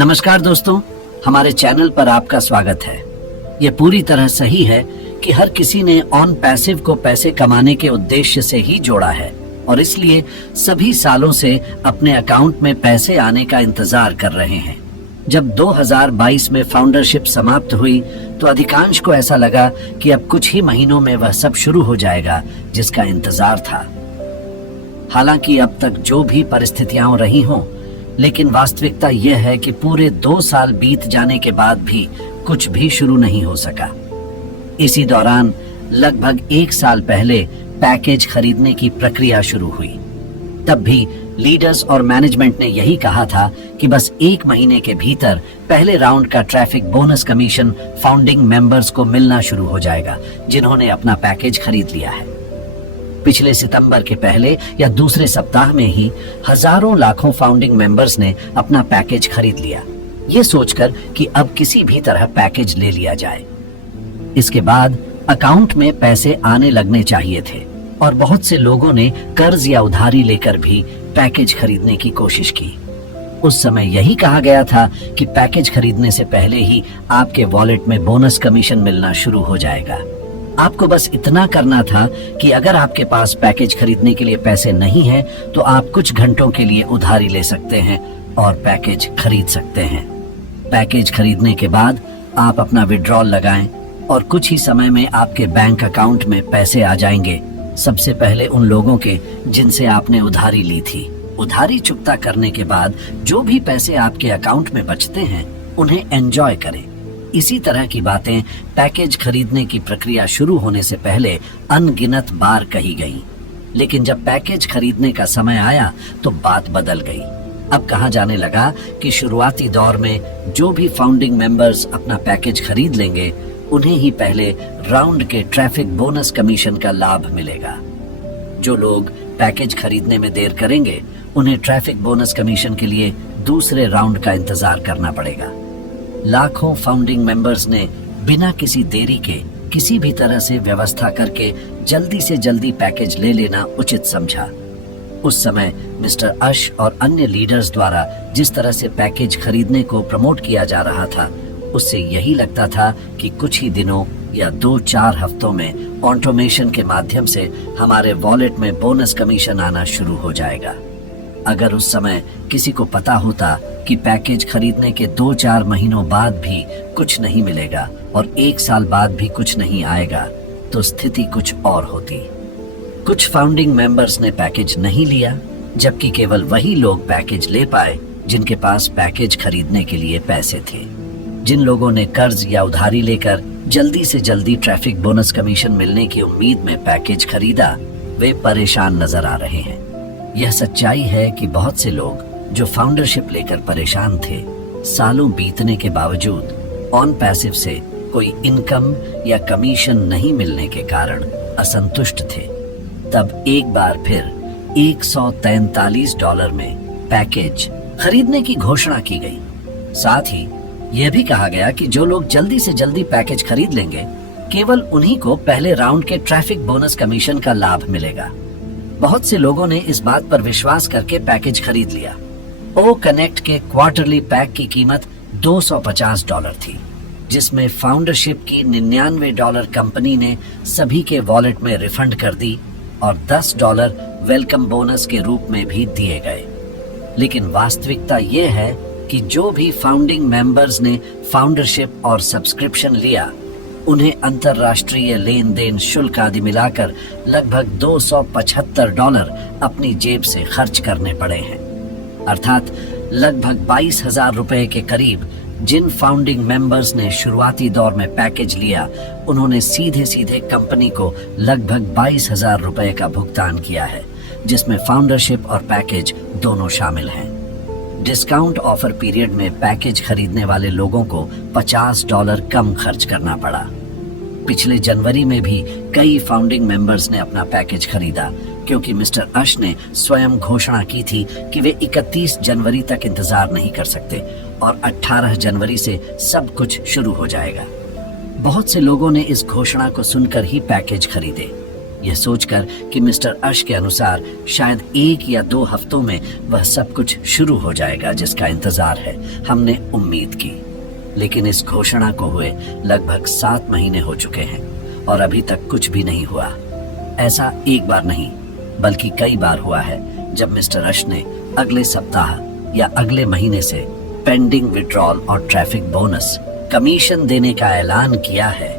नमस्कार दोस्तों, हमारे चैनल पर आपका स्वागत है। ये पूरी तरह सही है कि हर किसी ने ऑन पैसिव को पैसे कमाने के उद्देश्य से ही जोड़ा है और इसलिए सभी सालों से अपने अकाउंट में पैसे आने का इंतजार कर रहे हैं। जब 2022 में फाउंडरशिप समाप्त हुई तो अधिकांश को ऐसा लगा कि अब कुछ ही महीनों में वह सब शुरू हो जाएगा जिसका इंतजार था। हालांकि अब तक जो भी परिस्थितियां रही हों, लेकिन वास्तविकता यह है कि पूरे 2 साल बीत जाने के बाद भी कुछ भी शुरू नहीं हो सका। इसी दौरान लगभग 1 साल पहले पैकेज खरीदने की प्रक्रिया शुरू हुई। तब भी लीडर्स और मैनेजमेंट ने यही कहा था कि बस 1 महीने के भीतर पहले राउंड का traffic bonus commission founding members को मिलना शुरू हो जाएगा जिन्होंने अपना पैकेज खरीद लिया है। पिछले सितंबर के पहले या दूसरे सप्ताह में ही हजारों लाखों फाउंडिंग मेंबर्स ने अपना पैकेज खरीद लिया, ये सोचकर कि अब किसी भी तरह पैकेज ले लिया जाए। इसके बाद अकाउंट में पैसे आने लगने चाहिए थे और बहुत से लोगों ने कर्ज या उधारी लेकर भी पैकेज खरीदने की कोशिश की। उस समय यही कहा गया था कि पैकेज खरीदने से पहले ही आपके वॉलेट में बोनस कमीशन मिलना शुरू हो जाएगा। आपको बस इतना करना था कि अगर आपके पास पैकेज खरीदने के लिए पैसे नहीं है तो आप कुछ घंटों के लिए उधारी ले सकते हैं और पैकेज खरीद सकते हैं। पैकेज खरीदने के बाद आप अपना विड्रॉल लगाएं और कुछ ही समय में आपके बैंक अकाउंट में पैसे आ जाएंगे। सबसे पहले उन लोगों के जिनसे आपने उधारी ली थी। उधारी चुकता करने के बाद जो भी पैसे आपके अकाउंट में बचते हैं उन्हें एंजॉय करें। इसी तरह की बातें पैकेज खरीदने की प्रक्रिया शुरू होने से पहले अनगिनत बार कही गई, लेकिन जब पैकेज खरीदने का समय आया तो बात बदल गई। अब कहा जाने लगा कि शुरुआती दौर में जो भी फाउंडिंग मेंबर्स अपना पैकेज खरीद लेंगे उन्हें ही पहले राउंड के ट्रैफिक बोनस कमीशन का लाभ मिलेगा। जो लोग पैकेज खरीदने में देर करेंगे उन्हें ट्रैफिक बोनस कमीशन के लिए दूसरे राउंड का इंतजार करना पड़ेगा। लाखों फाउंडिंग मेंबर्स ने बिना किसी देरी के किसी भी तरह से व्यवस्था करके जल्दी से जल्दी पैकेज ले लेना उचित समझा। उस समय मिस्टर अश और अन्य लीडर्स द्वारा जिस तरह से पैकेज खरीदने को प्रमोट किया जा रहा था, उससे यही लगता था कि कुछ ही दिनों या 2-4 हफ्तों में ऑटोमेशन के माध्यम से हमारे वॉलेट में बोनस कमीशन आना शुरू हो जाएगा। अगर उस समय किसी को पता होता कि पैकेज खरीदने के 2-4 महीनों बाद भी कुछ नहीं मिलेगा और 1 साल बाद भी कुछ नहीं आएगा, तो स्थिति कुछ और होती। कुछ फाउंडिंग मेंबर्स ने पैकेज नहीं लिया, जबकि केवल वही लोग पैकेज ले पाए जिनके पास पैकेज खरीदने के लिए पैसे थे। जिन लोगों ने कर्ज या उधारी लेकर जल्दी से जल्दी ट्रैफिक बोनस कमीशन मिलने की उम्मीद में पैकेज खरीदा, वे परेशान नजर आ रहे हैं। यह सच्चाई है कि बहुत से लोग जो फाउंडरशिप लेकर परेशान थे, सालों बीतने के बावजूद ऑन पैसिव से कोई इनकम या कमीशन नहीं मिलने के कारण असंतुष्ट थे। तब एक बार फिर $143 में पैकेज खरीदने की घोषणा की गई। साथ ही यह भी कहा गया कि जो लोग जल्दी से जल्दी पैकेज खरीद लेंगे, केवल उन्हीं को पहले राउंड के ट्रैफिक बोनस कमीशन का लाभ मिलेगा। बहुत से लोगों ने इस बात पर विश्वास करके पैकेज खरीद लिया। ओ कनेक्ट के क्वार्टरली पैक की कीमत $250 थी, जिसमें फाउंडरशिप की $99 कंपनी ने सभी के वॉलेट में रिफंड कर दी और $10 वेलकम बोनस के रूप में भी दिए गए। लेकिन वास्तविकता यह है कि जो भी फाउंडिंग मेंबर्स ने फाउंडरशिप और सब्सक्रिप्शन लिया, उन्हें अंतरराष्ट्रीय लेन देन शुल्क आदि मिलाकर लगभग $275 अपनी जेब से खर्च करने पड़े हैं। अर्थात लगभग 22,000 रुपए के करीब जिन फाउंडिंग मेंबर्स ने शुरुआती दौर में पैकेज लिया, उन्होंने सीधे सीधे कंपनी को लगभग 22,000 रुपए का भुगतान किया है, जिसमें फाउंडरशिप और पैकेज दोनों शामिल हैं। डिस्काउंट ऑफर पीरियड में पैकेज खरीदने वाले लोगों को $50 कम खर्च करना पड़ा। पिछले जनवरी में भी कई फाउंडिंग मेंबर्स ने अपना पैकेज खरीदा, क्योंकि मिस्टर अश ने स्वयं घोषणा की थी कि वे 31 जनवरी तक इंतजार नहीं कर सकते और 18 जनवरी से सब कुछ शुरू हो जाएगा। बहुत से लोगों ने इस घोषणा को सुनकर ही पैकेज खरीदे। यह सोचकर कि मिस्टर अश के अनुसार शायद 1 या 2 हफ्तों में वह सब कुछ शुरू हो जाएगा जिसका इंतजार है, हमने उम्मीद की। लेकिन इस घोषणा को हुए लगभग 7 महीने हो चुके हैं और अभी तक कुछ भी नहीं हुआ। ऐसा एक बार नहीं बल्कि कई बार हुआ है जब मिस्टर अश ने अगले सप्ताह या अगले महीने से पेंडिंग विड्रॉल और ट्रैफिक बोनस कमीशन देने का ऐलान किया है,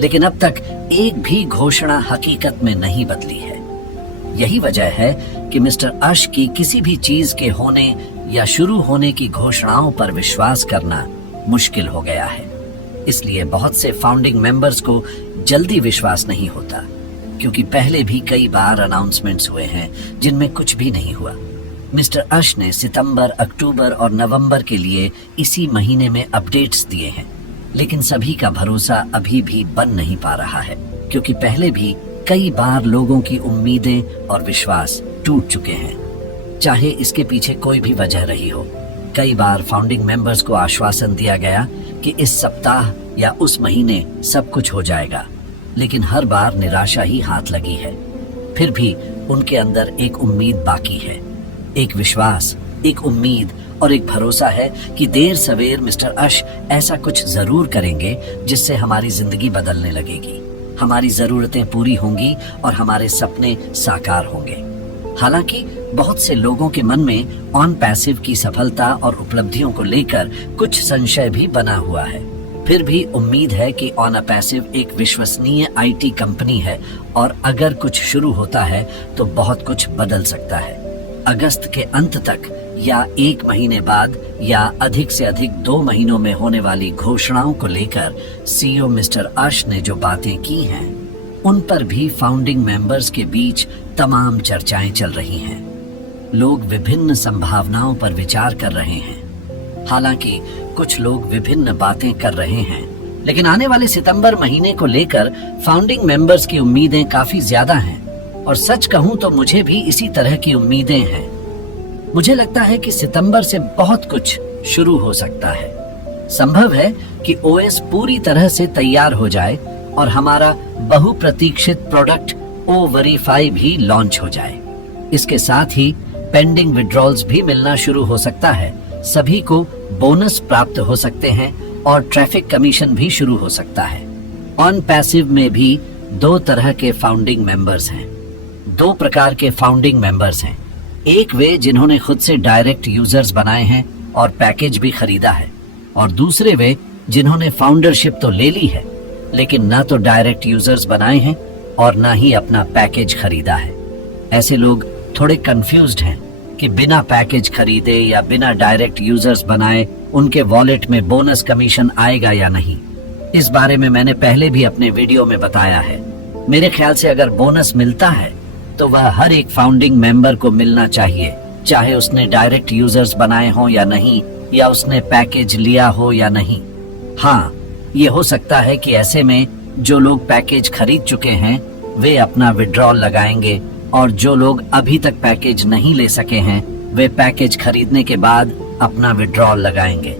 लेकिन अब तक एक भी घोषणा हकीकत में नहीं बदली है। यही वजह है कि मिस्टर अश की किसी भी चीज के होने या शुरू होने की घोषणाओं पर विश्वास करना मुश्किल हो गया है। इसलिए बहुत से फाउंडिंग मेंबर्स को जल्दी विश्वास नहीं होता, क्योंकि पहले भी कई बार अनाउंसमेंट्स हुए हैं जिनमें कुछ भी नहीं हुआ। मिस्टर अश ने सितंबर, अक्टूबर और नवंबर के लिए इसी महीने में अपडेट्स दिए हैं, लेकिन सभी का भरोसा अभी भी बन नहीं पा रहा है, क्योंकि पहले भी कई बार लोगों की उम्मीदें और विश्वास टूट चुके हैं। चाहे इसके पीछे कोई भी वजह रही हो, कई बार फाउंडिंग मेंबर्स को आश्वासन दिया गया कि इस सप्ताह या उस महीने सब कुछ हो जाएगा, लेकिन हर बार निराशा ही हाथ लगी है। फिर भी उनके अंदर एक उम्मीद बाकी है, एक विश्वास, एक उम्मीद और एक भरोसा है कि देर सवेर मिस्टर अश ऐसा कुछ जरूर करेंगे जिससे हमारी जिंदगी बदलने लगेगी, हमारी जरूरतें पूरी होंगी और हमारे सपने साकार होंगे। हालांकि बहुत से लोगों के मन में ऑन पैसिव की सफलता और उपलब्धियों को लेकर कुछ संशय भी बना हुआ है। फिर भी उम्मीद है कि ऑन पैसिव एक विश्वसनीय IT कंपनी है और अगर कुछ शुरू होता है तो बहुत कुछ बदल सकता है। अगस्त के अंत तक या 1 महीने बाद या अधिक से अधिक 2 महीनों में होने वाली घोषणाओं को लेकर CEO मिस्टर अश ने जो बातें की हैं, उन पर भी फाउंडिंग मेंबर्स के बीच तमाम चर्चाएं चल रही हैं। लोग विभिन्न संभावनाओं पर विचार कर रहे हैं। हालांकि कुछ लोग विभिन्न बातें कर रहे हैं, लेकिन आने वाले सितंबर महीने को लेकर फाउंडिंग मेंबर्स की उम्मीदें काफी ज्यादा हैं और सच कहूं तो मुझे भी इसी तरह की उम्मीदें हैं। मुझे लगता है कि सितंबर से बहुत कुछ शुरू हो सकता है। संभव है कि OS पूरी तरह से तैयार हो जाए और हमारा बहुप्रतीक्षित प्रोडक्ट O-Verify भी लॉन्च हो जाए। इसके साथ ही पेंडिंग विड्रॉल्स भी मिलना शुरू हो सकता है, सभी को बोनस प्राप्त हो सकते हैं और ट्रैफिक कमीशन भी शुरू हो सकता है। ऑन पैसिव में भी 2 तरह के फाउंडिंग मेंबर्स हैं। 2 प्रकार के फाउंडिंग मेंबर्स हैं। एक वे जिन्होंने खुद से डायरेक्ट यूजर्स बनाए हैं और पैकेज भी खरीदा है, और दूसरे वे जिन्होंने फाउंडरशिप तो ले ली है लेकिन ना तो डायरेक्ट यूजर्स बनाए हैं और ना ही अपना पैकेज खरीदा है। ऐसे लोग थोड़े कंफ्यूज्ड हैं कि बिना पैकेज खरीदे या बिना डायरेक्ट यूजर्स बनाए उनके वॉलेट में बोनस कमीशन आएगा या नहीं। इस बारे में मैंने पहले भी अपने वीडियो में बताया है। मेरे ख्याल से अगर बोनस मिलता है तो वह हर एक फाउंडिंग मेंबर को मिलना चाहिए, चाहे उसने डायरेक्ट यूजर्स बनाए हों या नहीं, या उसने पैकेज लिया हो या नहीं। हाँ, ये हो सकता है कि ऐसे में जो लोग पैकेज खरीद चुके हैं वे अपना विड्रॉल लगाएंगे और जो लोग अभी तक पैकेज नहीं ले सके हैं वे पैकेज खरीदने के बाद अपना विड्रॉल लगाएंगे।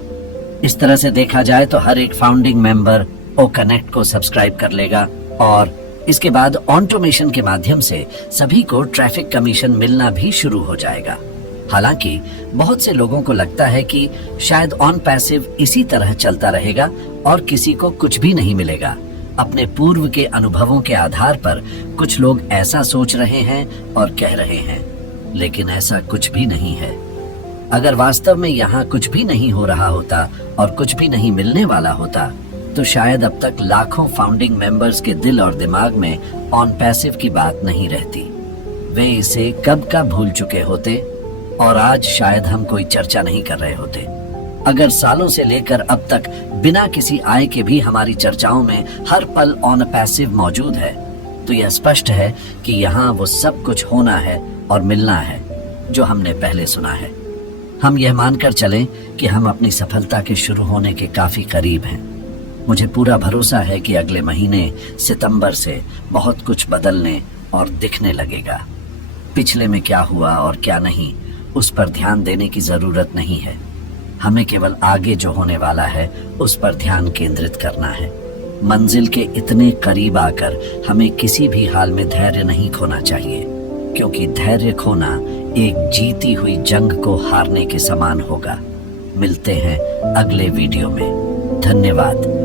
इस तरह से देखा जाए तो हर एक फाउंडिंग मेंबर OConnect को सब्सक्राइब कर लेगा और इसके बाद ऑटोमेशन के माध्यम से सभी को ट्रैफिक कमीशन मिलना भी शुरू हो जाएगा। हालांकि बहुत से लोगों को लगता है कि शायद ऑन पैसिव इसी तरह चलता रहेगा और किसी को कुछ भी नहीं मिलेगा। अपने पूर्व के अनुभवों के आधार पर कुछ लोग ऐसा सोच रहे हैं और कह रहे हैं, लेकिन ऐसा कुछ भी नहीं है। अगर वास्तव में यहाँ कुछ भी नहीं हो रहा होता और कुछ भी नहीं मिलने वाला होता तो शायद अब तक लाखों फाउंडिंग मेंबर्स के दिल और दिमाग में ऑन पैसिव की बात नहीं रहती। वे इसे कब का भूल चुके होते और आज शायद हम कोई चर्चा नहीं कर रहे होते। अगर सालों से लेकर अब तक बिना किसी आय के भी हमारी चर्चाओं में हर पल ऑन पैसिव मौजूद है तो यह स्पष्ट है कि यहाँ वो सब कुछ होना है और मिलना है जो हमने पहले सुना है। हम यह मानकर चलें कि हम अपनी सफलता के शुरू होने के काफी करीब हैं। मुझे पूरा भरोसा है कि अगले महीने सितंबर से बहुत कुछ बदलने और दिखने लगेगा। पिछले में क्या हुआ और क्या नहीं उस पर ध्यान देने की जरूरत नहीं है। हमें केवल आगे जो होने वाला है उस पर ध्यान केंद्रित करना है। मंजिल के इतने करीब आकर हमें किसी भी हाल में धैर्य नहीं खोना चाहिए, क्योंकि धैर्य खोना एक जीती हुई जंग को हारने के समान होगा। मिलते हैं अगले वीडियो में। धन्यवाद।